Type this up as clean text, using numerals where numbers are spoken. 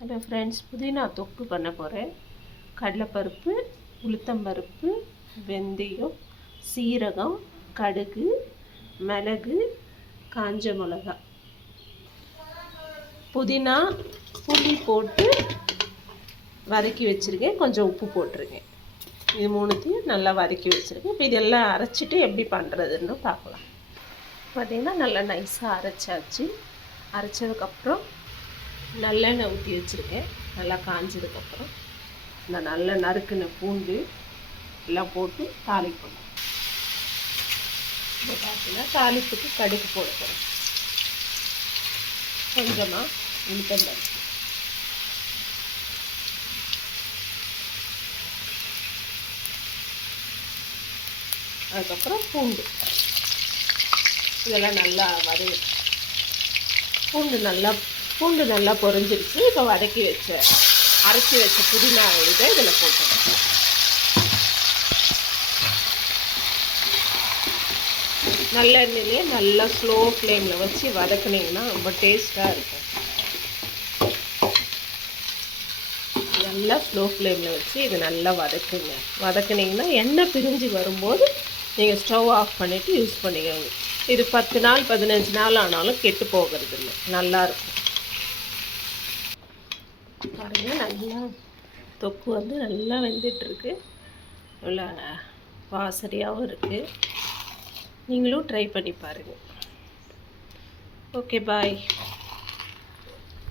Hello friends, புதினா தொக்கு பண்ண போகிறேன். கடலைப்பருப்பு, உளுத்தம்பருப்பு, வெந்தயம், சீரகம், கடுகு, மிளகு, காஞ்ச மிளகா, புதினா, புளி போட்டு வதக்கி வச்சுருக்கேன். கொஞ்சம் உப்பு போட்டிருக்கேன். இது மூணுத்தையும் நல்லா வதக்கி வச்சுருக்கேன். இப்போ இதெல்லாம் அரைச்சிட்டு எப்படி பண்ணுறதுன்னு பார்க்கலாம். பார்த்திங்கன்னா நல்லா நைஸாக அரைச்சாச்சு. அரைச்சதுக்கப்புறம் நல்லெண்ணெய் ஊற்றி வச்சுருக்கேன். நல்லா காஞ்சதுக்கப்புறம் இந்த நல்ல நறுக்கின பூண்டு எல்லாம் போட்டு தாளிக்கணும். இப்போ பார்த்தீங்கன்னா தாளிப்புக்கு கடுகு போட போகிறேன். கொஞ்சமாக உளுத்தம்பருப்பு, அதுக்கப்புறம் பூண்டு, இதெல்லாம் நல்லா பூண்டு நல்லா பொரிஞ்சிருச்சு. இப்போ அரைச்சி வச்ச புதினா இதை இதில் போட்டோம். நல்லெண்ணெயிலே நல்லா ஸ்லோ ஃப்ளேமில் வச்சு வதக்குனிங்கன்னா ரொம்ப டேஸ்ட்டாக இருக்கும். நல்லா ஸ்லோ ஃப்ளேமில் வச்சு இது நல்லா வதக்குனிங்கன்னா எண்ணெய் பிரிஞ்சு வரும்போது நீங்கள் ஸ்டவ் ஆஃப் பண்ணிவிட்டு யூஸ் பண்ணிக்கோங்க. இது 10 நாள் 15 நாள் ஆனாலும் கெட்டு போகிறது இல்லை, நல்லாயிருக்கும். பாருங்கள், நல்லா தொக்கு நல்லா வெந்துட்டுருக்கு. நல்லா வாசனையாகவும் இருக்குது. நீங்களும் ட்ரை பண்ணி பாருங்கள். ஓகே, பாய்.